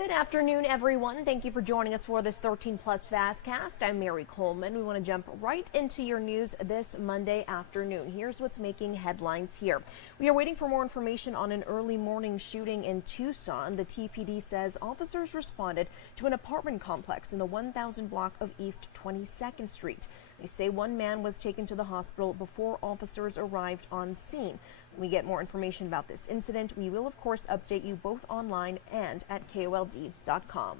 Good afternoon, everyone. Thank you for joining us for this 13 Plus FastCast. I'm Mary Coleman. We want to jump right into your news this Monday afternoon. Here's what's making headlines here. We are waiting for more information on an early morning shooting in Tucson. The TPD says officers responded to an apartment complex in the 1000 block of East 22nd Street. They say one man was taken to the hospital before officers arrived on scene. When we get more information about this incident, we will, of course, update you both online and at KOLD.com.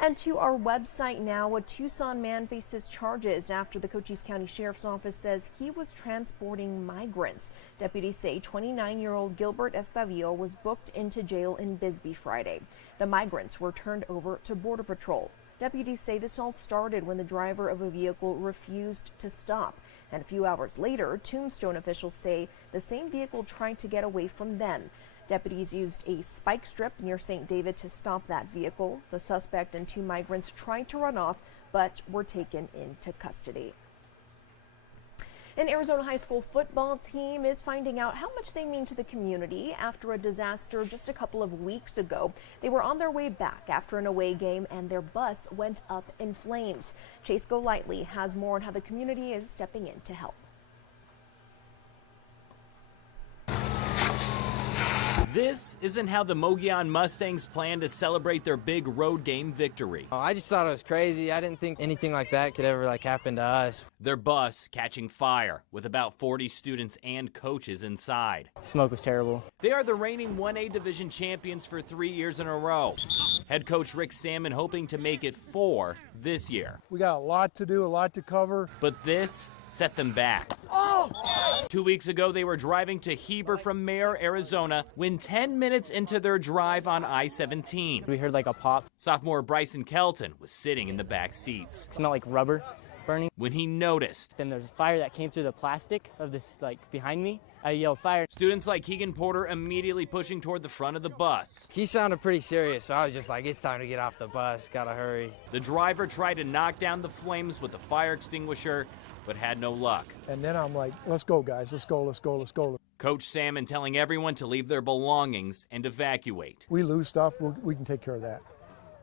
And to our website now, a Tucson man faces charges after the Cochise County Sheriff's Office says he was transporting migrants. Deputies say 29-year-old Gilbert Estavillo was booked into jail in Bisbee Friday. The migrants were turned over to Border Patrol. Deputies say this all started when the driver of a vehicle refused to stop. And a few hours later, Tombstone officials say the same vehicle tried to get away from them. Deputies used a spike strip near St. David to stop that vehicle. The suspect and two migrants tried to run off, but were taken into custody. An Arizona high school football team is finding out how much they mean to the community after a disaster just a couple of weeks ago. They were on their way back after an away game and their bus went up in flames. Chase Golightly has more on how the community is stepping in to help. This isn't how the Mogollon Mustangs plan to celebrate their big road game victory. I just thought it was crazy. I didn't think anything like that could ever happen to us. Their bus catching fire with about 40 students and coaches inside. Smoke was terrible. They are the reigning 1A division champions for 3 years in a row. Head coach Rick Salmon hoping to make it 4 this year. We got a lot to do, a lot to cover. But this set them back. 2 weeks ago, they were driving to Heber from Mayer, Arizona, when 10 minutes into their drive on I-17. We heard a pop. Sophomore Bryson Kelton was sitting in the back seats. It smelled like rubber burning. When he noticed, Then there's fire that came through the plastic of this, behind me. I yelled fire. Students like Keegan Porter immediately pushing toward the front of the bus. He sounded pretty serious, so I was just like, it's time to get off the bus. Gotta hurry. The driver tried to knock down the flames with a fire extinguisher, but had no luck. And then I'm like, let's go, guys. Let's go, let's go, let's go. Coach Salmon telling everyone to leave their belongings and evacuate. We lose stuff, we can take care of that.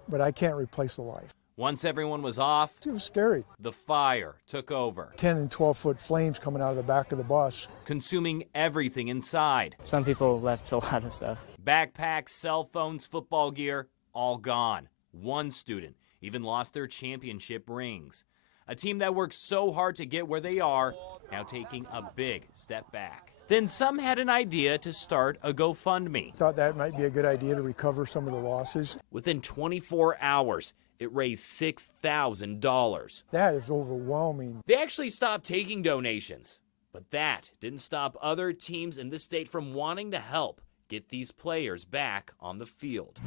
But I can't replace the life. Once everyone was off, It was scary. the fire took over, 10 and 12-foot flames coming out of the back of the bus. consuming everything inside. Some people left a lot of stuff. Backpacks, cell phones, football gear, all gone. One student even lost their championship rings. A team that worked so hard to get where they are, now taking a big step back. Then some had an idea to start a GoFundMe. Thought that might be a good idea to recover some of the losses. Within 24 hours, it raised $6,000. That is overwhelming. They actually stopped taking donations, but that didn't stop other teams in the state from wanting to help get these players back on the field.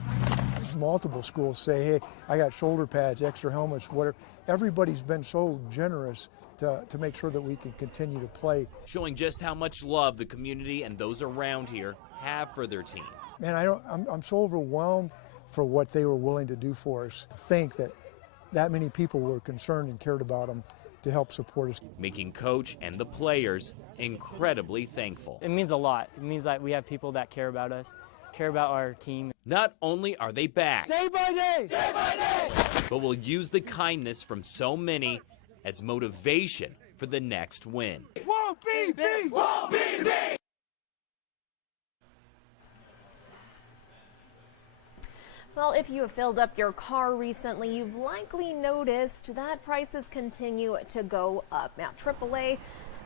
Multiple schools say, hey, I got shoulder pads, extra helmets, whatever. Everybody's been so generous to make sure that we can continue to play. Showing just how much love the community and those around here have for their team. Man, I'm so overwhelmed for what they were willing to do for us. To think that many people were concerned and cared about them to help support us. Making coach and the players incredibly thankful. It means a lot. It means that we have people that care about us, care about our team. Not only are they back, Day by day, but will use the kindness from so many as motivation for the next win. Won't be beat! Won't be beat! Well, if you have filled up your car recently, you've likely noticed that prices continue to go up. Now, AAA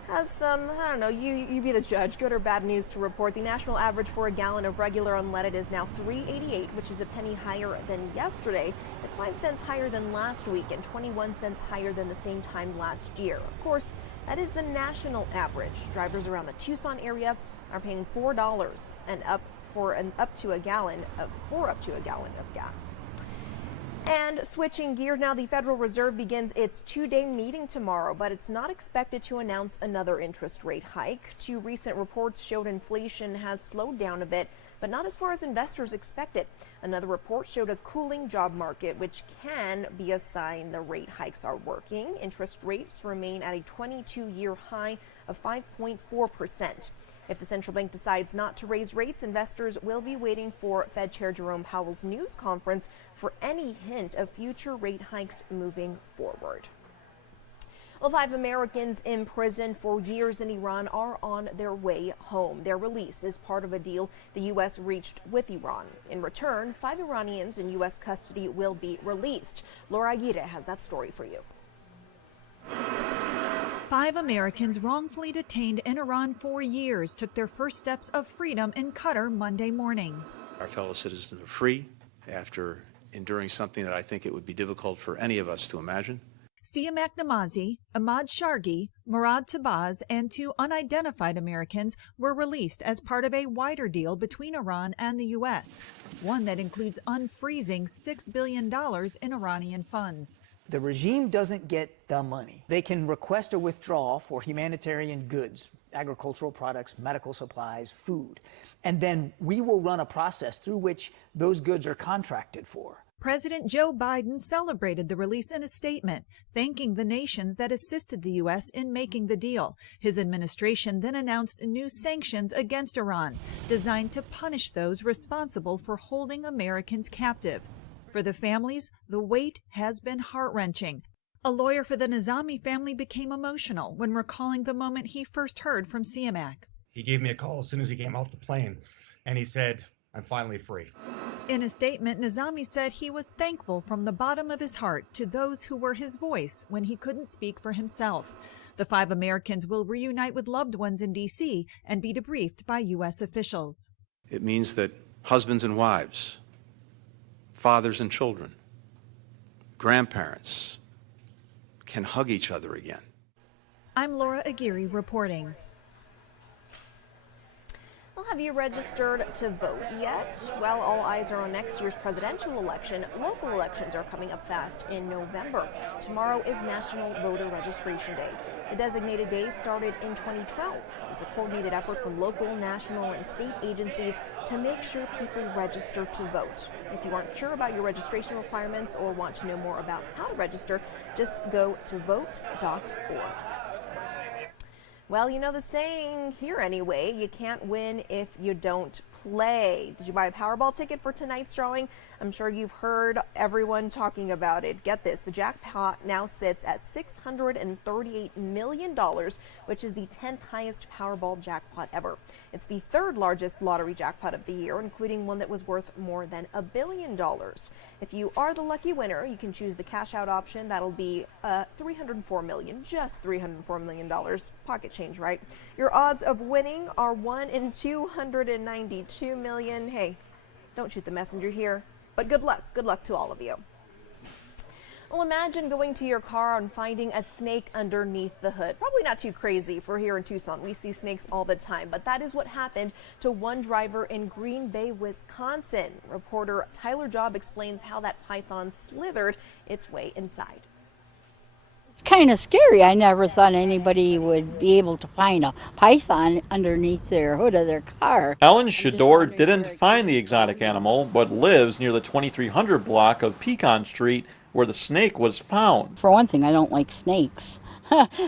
has some, I don't know, you be the judge, good or bad news to report. The national average for a gallon of regular unleaded is now $3.88, which is a penny higher than yesterday. It's 5 cents higher than last week and 21 cents higher than the same time last year. Of course, that is the national average. Drivers around the Tucson area are paying $4 and up to a gallon of gas. And switching gears now, the Federal Reserve begins its two-day meeting tomorrow, but it's not expected to announce another interest rate hike. 2 recent reports showed inflation has slowed down a bit, but not as far as investors expected. Another report showed a cooling job market, which can be a sign the rate hikes are working. Interest rates remain at a 22-year high of 5.4%. If the central bank decides not to raise rates, investors will be waiting for Fed Chair Jerome Powell's news conference for any hint of future rate hikes moving forward. Well, 5 Americans imprisoned for years in Iran are on their way home. Their release is part of a deal the U.S. reached with Iran. In return, 5 Iranians in U.S. custody will be released. Laura Aguirre has that story for you. 5 Americans wrongfully detained in Iran for years took their first steps of freedom in Qatar Monday morning. Our fellow citizens are free after enduring something that I think it would be difficult for any of us to imagine. Siamak Namazi, Ahmad Shargi, Murad Tabaz, and 2 unidentified Americans were released as part of a wider deal between Iran and the U.S., one that includes unfreezing $6 billion in Iranian funds. The regime doesn't get the money. They can request a withdrawal for humanitarian goods, agricultural products, medical supplies, food, and then we will run a process through which those goods are contracted for. President Joe Biden celebrated the release in a statement, thanking the nations that assisted the U.S. in making the deal. His administration then announced new sanctions against Iran, designed to punish those responsible for holding Americans captive. For the families, the wait has been heart-wrenching. A lawyer for the Nizami family became emotional when recalling the moment he first heard from Siamak. He gave me a call as soon as he came off the plane, and he said, "I'm finally free." In a statement, Nizami said he was thankful from the bottom of his heart to those who were his voice when he couldn't speak for himself. The 5 Americans will reunite with loved ones in D.C. and be debriefed by U.S. officials. It means that husbands and wives, fathers and children, grandparents can hug each other again. I'm Laura Aguirre reporting. Well, have you registered to vote yet? Well, all eyes are on next year's presidential election. Local elections are coming up fast in November. Tomorrow is National Voter Registration Day. The designated day started in 2012. It's a coordinated effort from local, national, and state agencies to make sure people register to vote. If you aren't sure about your registration requirements or want to know more about how to register, just go to vote.org. Well, you know the saying here anyway, you can't win if you don't play. Did you buy a Powerball ticket for tonight's drawing? I'm sure you've heard everyone talking about it. Get this, the jackpot now sits at $638 million, which is the 10th highest Powerball jackpot ever. It's the 3rd largest lottery jackpot of the year, including one that was worth more than $1 billion. If you are the lucky winner, you can choose the cash out option. That'll be $304 million, just $304 million. Pocket change, right? Your odds of winning are 1 in 292 million. Hey, don't shoot the messenger here, but good luck. Good luck to all of you. Well, imagine going to your car and finding a snake underneath the hood. Probably not too crazy for here in Tucson. We see snakes all the time, but that is what happened to one driver in Green Bay, Wisconsin. Reporter Tyler Job explains how that python slithered its way inside. It's kind of scary. I never thought anybody would be able to find a python underneath their hood of their car. Ellen Shador didn't find the exotic animal, but lives near the 2300 block of Pecan Street, where the snake was found. For one thing, I don't like snakes.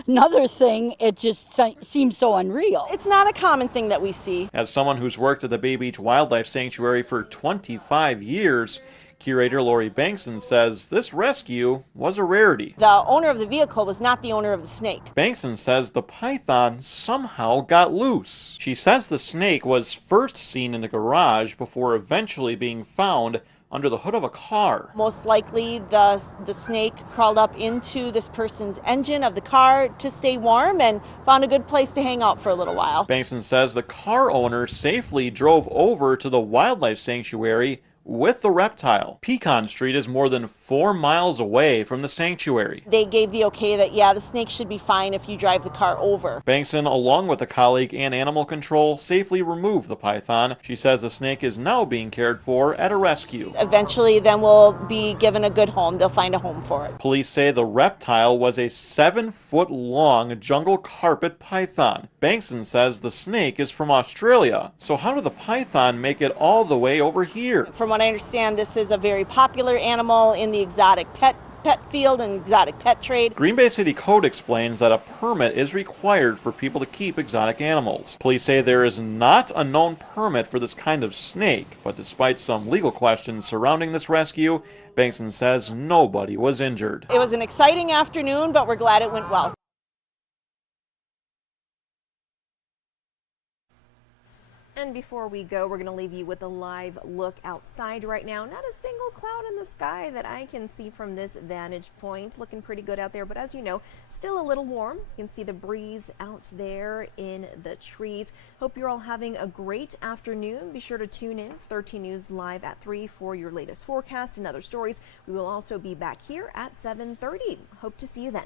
Another thing, it just seems so unreal. It's not a common thing that we see. As someone who's worked at the Bay Beach Wildlife Sanctuary for 25 years, curator Lori Bankson says this rescue was a rarity. The owner of the vehicle was not the owner of the snake. Bankson says the python somehow got loose. She says the snake was first seen in the garage before eventually being found under the hood of a car. Most likely the snake crawled up into this person's engine of the car to stay warm and found a good place to hang out for a little while. Bankson says the car owner safely drove over to the wildlife sanctuary with the reptile. Pecan Street is more than 4 miles away from the sanctuary. They gave the okay that, yeah, the snake should be fine if you drive the car over. Bankson, along with a colleague and animal control, safely removed the python. She says the snake is now being cared for at a rescue. Eventually, then we'll be given a good home. They'll find a home for it. Police say the reptile was a 7-foot-long jungle carpet python. Bankson says the snake is from Australia. So how did the python make it all the way over here? From what I understand, this is a very popular animal in the exotic pet pet field and exotic pet trade. Green Bay City Code explains that a permit is required for people to keep exotic animals. Police say there is not a known permit for this kind of snake, but despite some legal questions surrounding this rescue, Bankson says nobody was injured. It was an exciting afternoon, but we're glad it went well. And before we go, we're going to leave you with a live look outside right now. Not a single cloud in the sky that I can see from this vantage point. Looking pretty good out there, but as you know, still a little warm. You can see the breeze out there in the trees. Hope you're all having a great afternoon. Be sure to tune in 13 News Live at 3 for your latest forecast and other stories. We will also be back here at 7:30. Hope to see you then.